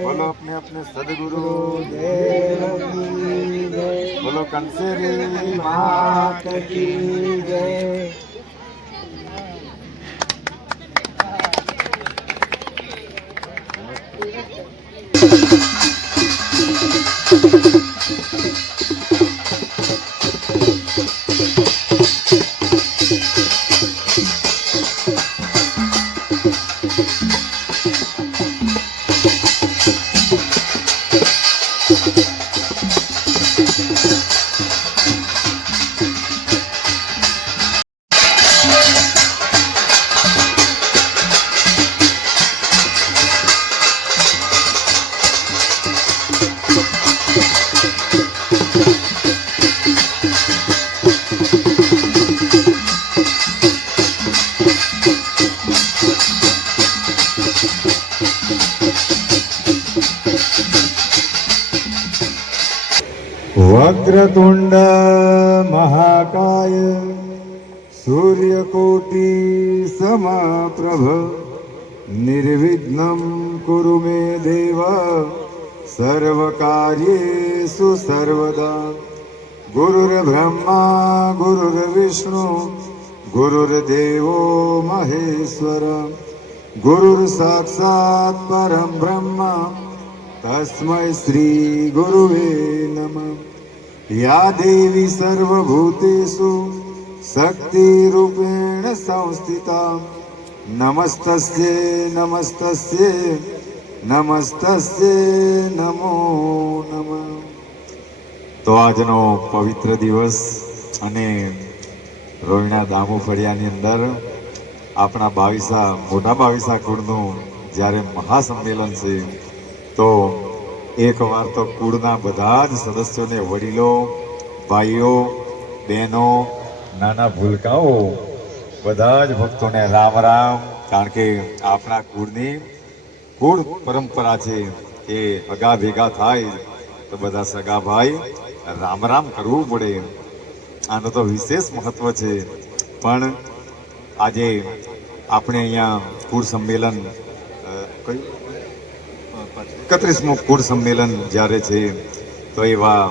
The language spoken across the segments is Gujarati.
बोलो अपने अपने सदगुरु बोलो कंसेरी मात की जय। वक्रतुंड महाकाय सूर्यकोटि समप्रभ निर्विघ्नं कुरु मे देव सर्वकार्येषु सर्वदा। गुरुर्ब्रह्मा गुरुर्विष्णु गुरुर्देवो महेश्वर गुरुर्साक्षात् परं ब्रह्म तस्मै श्री गुरुवे नमः। या देवी सर्वभूतेषु शक्तिरूपेण संस्थिता नमस्तस्यै नमस्तस्यै नमस्तस्यै नमो नमः। તો આજનો પવિત્ર દિવસ અને રોહિણા દામુ ફળિયાની અંદર આપણા મોટા બાવીસા કુળનું જ્યારે મહાસંમેલન છે તો એકવાર તો કુળના બધા જ સદસ્યોને વડીલો ભાઈઓ બહેનો નાના ભૂલકાઓ બધા જ ભક્તોને રામ રામ। કારણ કે આપણા કુળની કુળ પરંપરા છે એ અગા ભેગા થાય તો બધા સગા ભાઈ રામ રામ કરવું પડે। આનો તો વિશેષ મહત્વ છે। પણ આજે આપણે અહીંયા કુળ સંમેલન 31મું કુળ સંમેલન જ્યારે છે તો એવા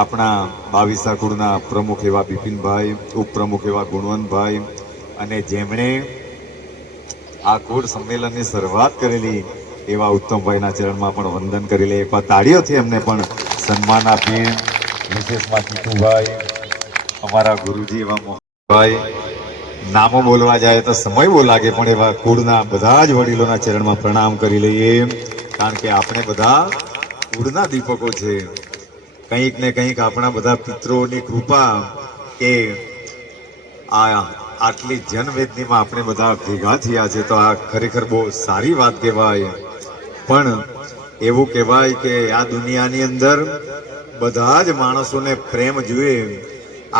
આપણા બાવીસા કુળના પ્રમુખ એવા બિપિનભાઈ, ઉપપ્રમુખ એવા ગુણવંતભાઈ અને જેમણે આ કુળ સંમેલનની શરૂઆત કરેલી એવા ઉત્તમભાઈના ચરણમાં પણ વંદન કરી લે। તાળીઓથી એમને પણ સન્માન આપીએ। વિશેષમાં કીટુભાઈ, અમારા ગુરુજી એવા મોહનભાઈ, નામો બોલવા જાય તો સમય બહુ લાગે પણ એવા કુળના બધા જ વડીલોના ચરણમાં પ્રણામ કરી લઈએ। કારણ કે આપણે બધા કુળના દીપકો છે। કંઈક ને કંઈક આપણા બધા પિતૃઓની કૃપા કે આટલી જનવેદનીમાં આપણે બધા ભેગા થયા છે તો આ ખરેખર બહુ સારી વાત કહેવાય। પણ એવું કહેવાય કે આ દુનિયાની અંદર બધા જ માણસોને પ્રેમ જોઈએ।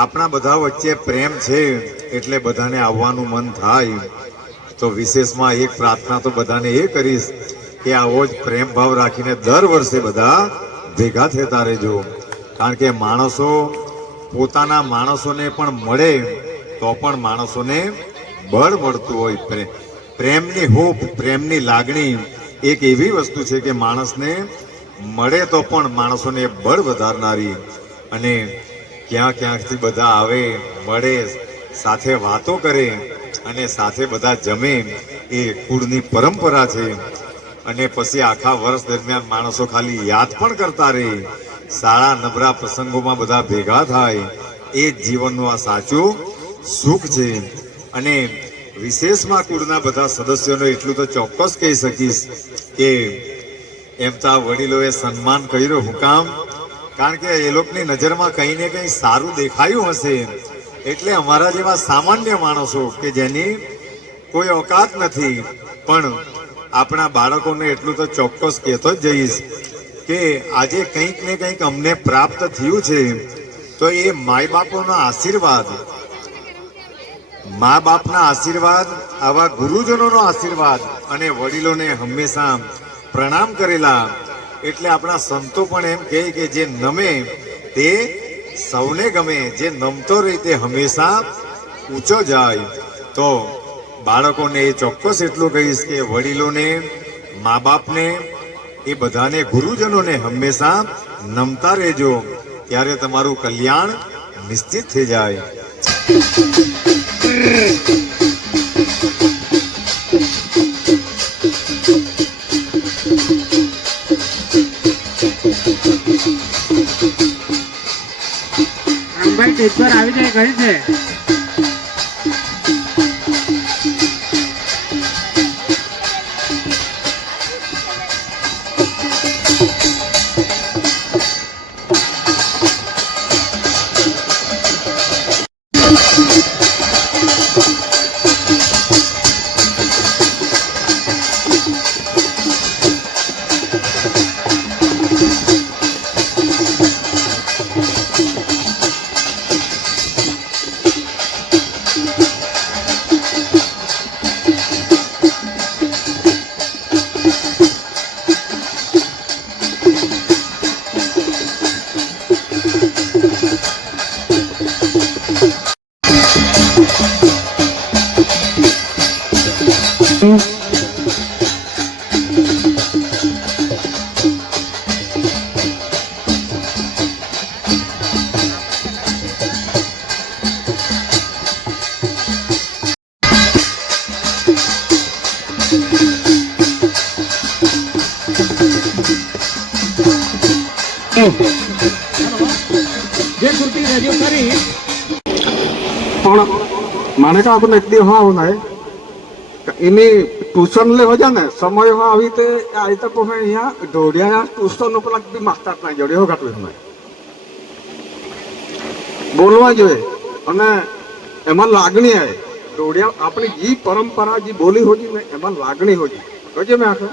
આપણા બધા વચ્ચે પ્રેમ છે એટલે બધાને આવવાનું મન થાય। તો વિશેષમાં એક પ્રાર્થના તો બધાને એ કરીશ કે આવો જ પ્રેમ ભાવ રાખીને દર વર્ષે બધા ભેગા થતા રહેજો. કારણ કે માણસો પોતાના માણસોને પણ મળે તો પણ માણસોને બળ મળતું હોય. પ્રેમની હૂંફ, પ્રેમની લાગણી એક એવી વસ્તુ છે કે માણસને મળે તો પણ માણસોને બળ વધારનારી. અને ક્યાં ક્યાંકથી બધા આવે, મળે, સાથે વાતો કરે અને સાથે બધા જમે, એ કુળની પરંપરા છે. અને પછી આખા વર્ષ દરમિયાન માણસો ખાલી યાદ પણ કરતા રહે, સારા નબળા પ્રસંગોમાં બધા ભેગા થાય, એ જ જીવનનું આ સાચું સુખ છે. અને વિશેષમાં કુળના બધા સદસ્યોને એટલું તો ચોક્કસ કહી શકીશ કે એમ તો આ વડીલોએ સન્માન કર્યું. હું કામ? કારણ કે એ લોકોની નજરમાં કંઈ ને કંઈ સારું દેખાયું હશે, એટલે અમારા જેવા સામાન્ય માણસો કે જેની કોઈ ઓકાત નથી, પણ આપણા બાળકોને એટલું તો ચોક્કસ કહેતો જ જઈશ કે આજે કંઈક ને કંઈક અમને પ્રાપ્ત થયું છે, તો એ માય બાપોના આશીર્વાદ, મા બાપના આશીર્વાદ, આવા ગુરુજનોનો આશીર્વાદ અને વડીલોને હંમેશા પ્રણામ કરેલા. એટલે આપણા સંતો પણ એમ કહે કે જે નમે તે સૌને ગમે, જે નમતો રહે તે હંમેશા ઊંચો જાય. તો બાળકોને એ ચોક્કસ એટલું કહીશ કે વડીલોને, મા બાપને, એ બધાને, ગુરુજનોને હંમેશા નમતા રહેજો, ત્યારે તમારું કલ્યાણ નિશ્ચિત થઈ જાય. ભાઈ ટીચર આવી જાય કરી છે. माने का अपन एक दिन हाँ होना है इन्हीं ट्यूशन ले हो जाने समय हाँ अभी ते आई तक मैं यहाँ डोरिया यहाँ ट्यूशन ऊपर लग भी मास्टर नहीं जोड़े होगा तो इसमें बोलवा जो है अने एमन लागणी है डोरिया अपनी जी परंपरा जी बोली हो जी ने एमन लागणी हो जी कहे मैं आखे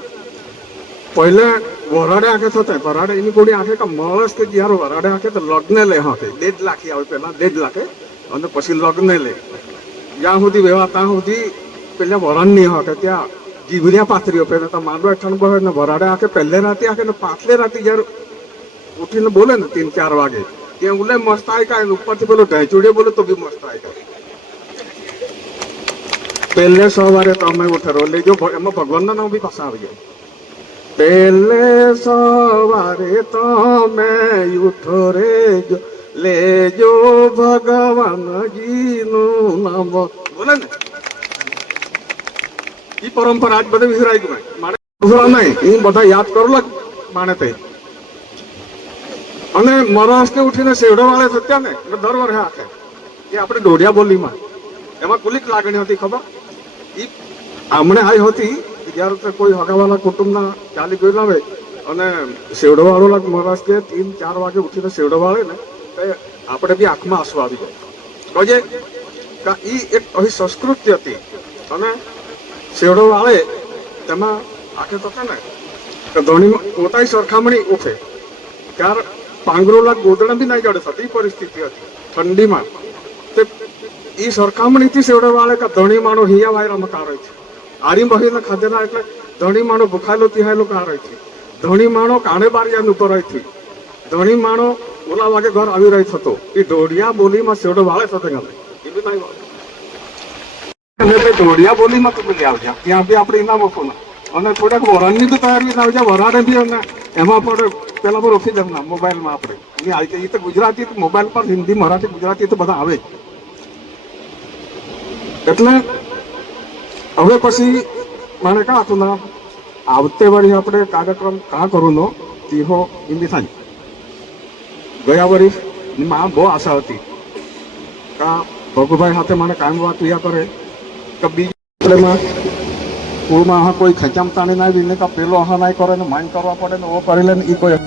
पहले वराडे आखे थते वराडे इन्हीं कोड़ी आखे का मरस के जियारो वराडे आखे तो लग्न ले हाँ के 1.5 लाख आवे पहला 1.5 लाखे અને પછી લગ્ન લે જ્યાં સુધી વ્યવહાર ત્યાં સુધી પેલા વરણ નહીં હોય ત્યાં જીવરિયા પાથરીઓ પહેલે તો માંડો હેઠળ બહે ને વરાડે આખે પહેલે રાતે આખે ને પાછલે રાતે જ્યારે ઉઠીને બોલે ને 3-4 વાગે ત્યાં ઉલે મસ્ત આવી કાંઈ ઉપરથી પેલો ઢેચુડીએ બોલે તો બી મસ્ત આવી કાંઈ પહેલે સવારે તમે ઉઠરો લેજો એમાં ભગવાનના નામ બી પાછા આવી જાય પહેલે સવારે તમે ઉઠો રેજો लेजो भगवान जी नो नाम बोले ने ये परंपरा आज बदे विसराई गई माने विसरा नहीं ये बता याद करो लग माने ते अने महाराष्ट्र के उठीने सेवडा वाले सत्या ने दर वर्षे आखे ये આપણે ડોડિયા બોલીમાં એમાં કુલિક લાગણી હતી ખબર ઈ આમણે આઈ હતી જ્યારે કોઈ હગાવાલા કુટુંબના ચાલી ગયેલા હોય અને સેવડો વાળો લાગ મહારાષ્ટ્ર કે 3-4 વાગે ઉઠીને સેવડો વાળે ને આપણે બી આંખમાં આંસુ આવી જાય કે એ એક આવી સંસ્કૃતિ હતી અને શેવડો વાળે તેમાં આખે તો છે ને કે ધોનીમાં પોતાની સરખામણી ઉઠે ત્યારે પાંગરોલા ગોદડા બી નહીં જડે થતી પરિસ્થિતિ હતી ઠંડીમાં તે એ સરખામણીથી શેવડો વાળે કે ધણી માણો હિયા વાયરા મકારો છે આરી બહીને ખાધેલા એટલે ધણી માણો ભૂખાયેલો તિહાયેલો કા રહી છે, ધણી માણો કાણે બારિયા ઉપર રહી છે, ધણી માણો ઓલા વાગે ઘર આવી રહી થતો એ ઢોળિયા બોલીમાં શેડો વાળે થતો ગમે એ બી નહીં વાળે અને તે ઢોળિયા બોલીમાં તો પેલી આવજા ત્યાં બી આપણે ઇનામ આપો ને અને થોડાક વરાણની બી તૈયારી ના આવજા વરાણે બી અને એમાં પણ પેલા પર ઓછી જમના મોબાઈલમાં આપણે એ આવી એ તો ગુજરાતી મોબાઈલ પર હિન્દી મરાઠી ગુજરાતી તો બધા આવે એટલે હવે પછી મને કાં હતું ના આવતે વળી આપણે કાર્યક્રમ કાં કરું નો તીહો હિન્દી થાય ગયા વર્ષ માં બહુ આશા હતી કા ભગુભાઈ સાથે મને કાયમ વાત યા કરે કે બીજું કોઈ ખેંચામતાણી ના ને પેલો હા ના કરે ને માઇન્ડ કરવા પડે ને ઓ કરી લે ને એ કોઈ